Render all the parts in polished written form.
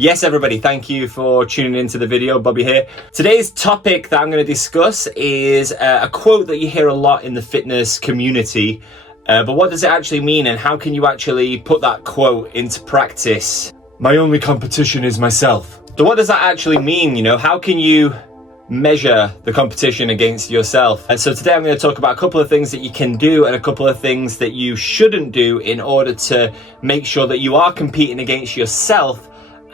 Yes, everybody, thank you for tuning into the video. Bobby here. Today's topic that I'm going to discuss is a quote that you hear a lot in the fitness community. But what does it actually mean, and how can you actually put that quote into practice? My only competition is myself. So what does that actually mean? You know, how can you measure the competition against yourself? And so today I'm going to talk about a couple of things that you can do and a couple of things that you shouldn't do in order to make sure that you are competing against yourself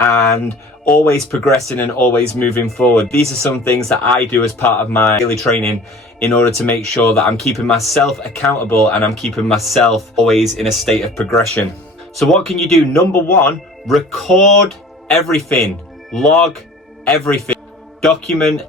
and always progressing and always moving forward. These are some things that I do as part of my daily training in order to make sure that I'm keeping myself accountable and I'm keeping myself always in a state of progression. So what can you do? Number one, record everything, log everything, document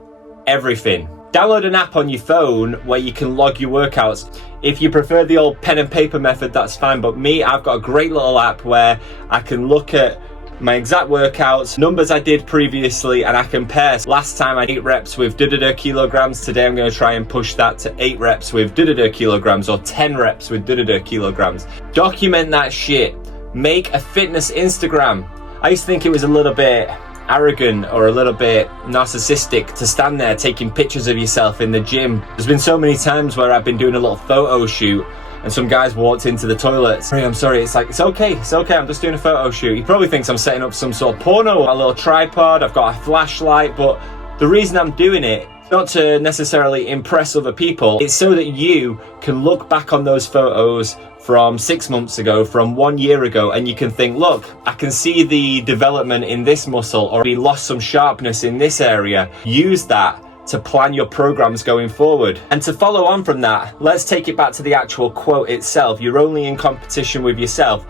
everything. Download an app on your phone where you can log your workouts. If you prefer the old pen and paper method, that's fine, but me, I've got a great little app where I can look at my exact workouts, numbers I did previously, and I compare. Last time I did 8 reps with kilograms. Today I'm going to try and push that to 8 reps with kilograms or 10 reps with kilograms. Document that shit. Make a fitness Instagram. I used to think it was a little bit arrogant or a little bit narcissistic to stand there taking pictures of yourself in the gym. There's been so many times where I've been doing a little photo shoot and some guys walked into the toilets. I'm sorry, it's like, it's okay, I'm just doing a photo shoot. He probably thinks I'm setting up some sort of porno, a little tripod, I've got a flashlight, but the reason I'm doing it, not to necessarily impress other people, it's so that you can look back on those photos from 6 months ago, from 1 year ago, and you can think, look, I can see the development in this muscle, or we lost some sharpness in this area. Use that to plan your programs going forward. And to follow on from that, let's take it back to the actual quote itself. You're only in competition with yourself.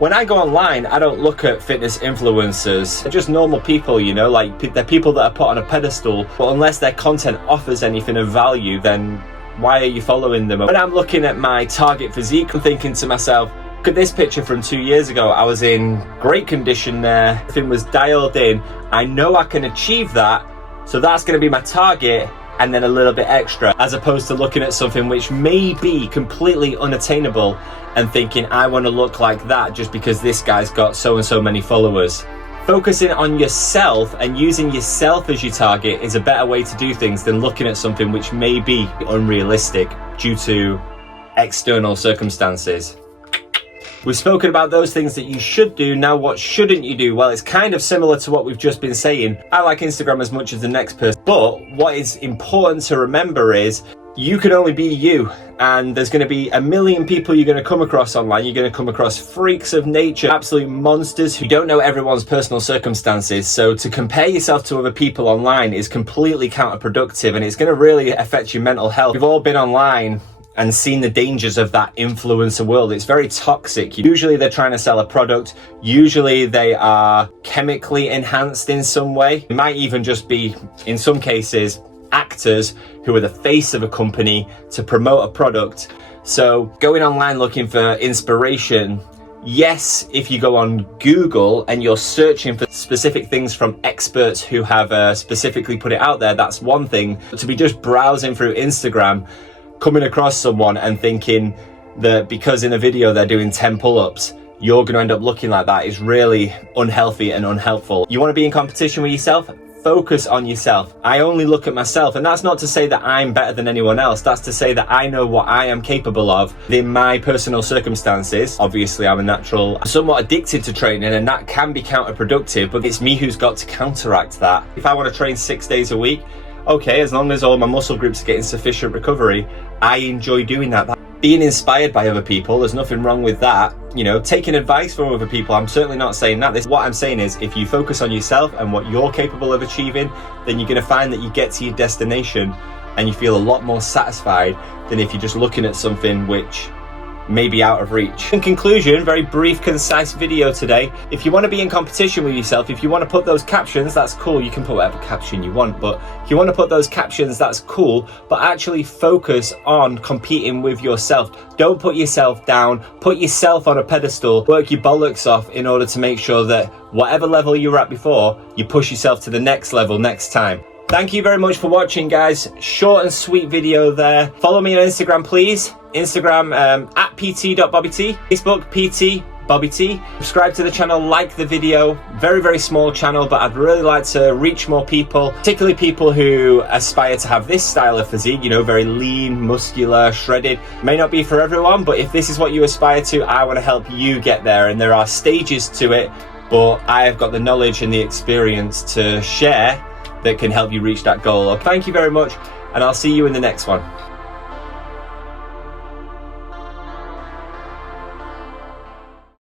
When I go online, I don't look at fitness influencers. They're just normal people, you know, like they're people that are put on a pedestal, but unless their content offers anything of value, then why are you following them? When I'm looking at my target physique, I'm thinking to myself, look at this picture from 2 years ago. I was in great condition there. Everything was dialed in. I know I can achieve that. So that's going to be my target, and then a little bit extra, as opposed to looking at something which may be completely unattainable and thinking I want to look like that just because this guy's got so and so many followers. Focusing on yourself and using yourself as your target is a better way to do things than looking at something which may be unrealistic due to external circumstances. We've spoken about those things that you should do. Now, what shouldn't you do? Well, it's kind of similar to what we've just been saying. I like Instagram as much as the next person, but what is important to remember is you can only be you, and there's going to be a million people you're going to come across online. You're going to come across freaks of nature, absolute monsters who don't know everyone's personal circumstances. So to compare yourself to other people online is completely counterproductive, and it's going to really affect your mental health. We've all been online and seen the dangers of that influencer world. It's very toxic. Usually they're trying to sell a product. Usually they are chemically enhanced in some way. It might even just be, in some cases, actors who are the face of a company to promote a product. So going online looking for inspiration, yes, if you go on Google and you're searching for specific things from experts who have specifically put it out there, that's one thing. But to be just browsing through Instagram, coming across someone and thinking that because in a video they're doing 10 pull-ups, you're going to end up looking like that is really unhealthy and unhelpful. You want to be in competition with yourself? Focus on yourself. I only look at myself, and that's not to say that I'm better than anyone else. That's to say that I know what I am capable of in my personal circumstances. Obviously, I'm a natural, somewhat addicted to training, and that can be counterproductive, but it's me who's got to counteract that. If I want to train 6 days a week, okay, as long as all my muscle groups are getting sufficient recovery, I enjoy doing that. Being inspired by other people, there's nothing wrong with that. You know, taking advice from other people, I'm certainly not saying that. What I'm saying is, if you focus on yourself and what you're capable of achieving, then you're going to find that you get to your destination and you feel a lot more satisfied than if you're just looking at something which may be out of reach. In conclusion, very brief, concise video today. If you want to be in competition with yourself, if you want to put those captions, that's cool. You can put whatever caption you want, but if you want to put those captions, that's cool, but actually focus on competing with yourself. Don't put yourself down, put yourself on a pedestal, work your bollocks off in order to make sure that whatever level you were at before, you push yourself to the next level next time. Thank you very much for watching, guys. Short and sweet video there. Follow me on Instagram, please. Instagram at pt.bobbyt, Facebook Bobby T. Subscribe to the channel, like the video. Very, very small channel, but I'd really like to reach more people, particularly people who aspire to have this style of physique, you know, very lean, muscular, shredded. May not be for everyone, but if this is what you aspire to, I want to help you get there. And there are stages to it, but I have got the knowledge and the experience to share that can help you reach that goal. Thank you very much, and I'll see you in the next one.